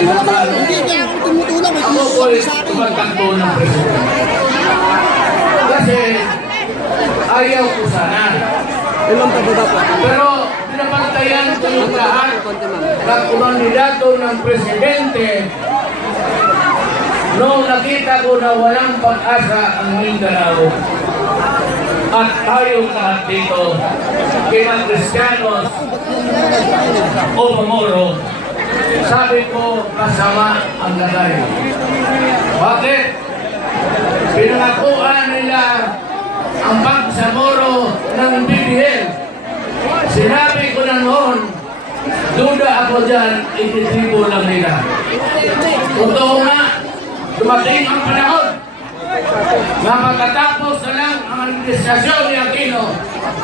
Hindi niya ako tumutulong. Ako po'y tumatakbo ng presidente. Kasi ayaw ko sana. Pero pinapantayan ko yung lahat ng kandidato ng presidente. Noong nakita ko na walang pag-asa ang Mindanao at tayong lahat dito, kina Cristianos o Mamoro, sabi ko masama ang lagay. Bakit? Pinangakuan nila ang pagsamoro ng BBM. Sinabi ko na noon, duda ako dyan, ititribo lang nila. Totoo nga, dumating ang panahon na pagkatapos na lang ang administrasyon ni Aquino,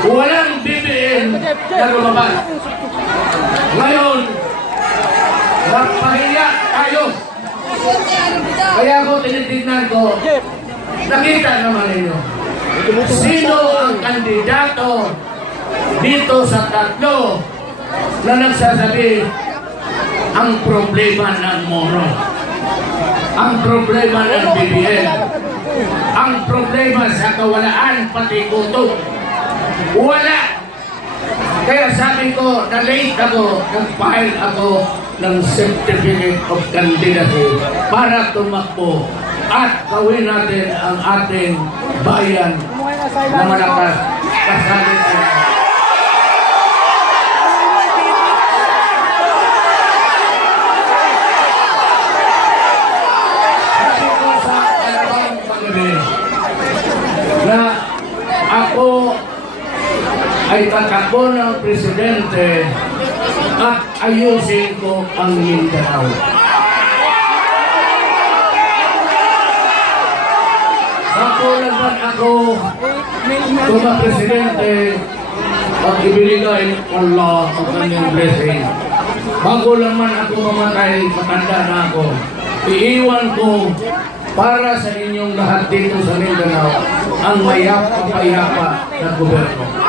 walang BBM na lumabas. Ngayon, nagpahiya tayo. Kaya ako tinitignan ko, nakita naman ninyo, sino ang kandidato dito sa tatlo na nagsasabi ang problema ng Moro, ang problema ng BBM, ang problema sa kawalaan pati kuto. Wala. Kaya sabi ko, na-late ako, nag-file ako ng certificate of candidacy para tumakbo at gawin natin ang ating bayan na malakas. Kasalit na. Sabi ko sa dalawang pagabi na ako ay tatakbo ng presidente at ayusin ko ang Mindanao. Ako naman ako mga presidente at ibinigay Allah ang kanyang blessing. Bago naman ako mamatay, matanda na ako. Iiwan ko para sa inyong lahat dito sa Mindanao ang mayapa na gobyerno.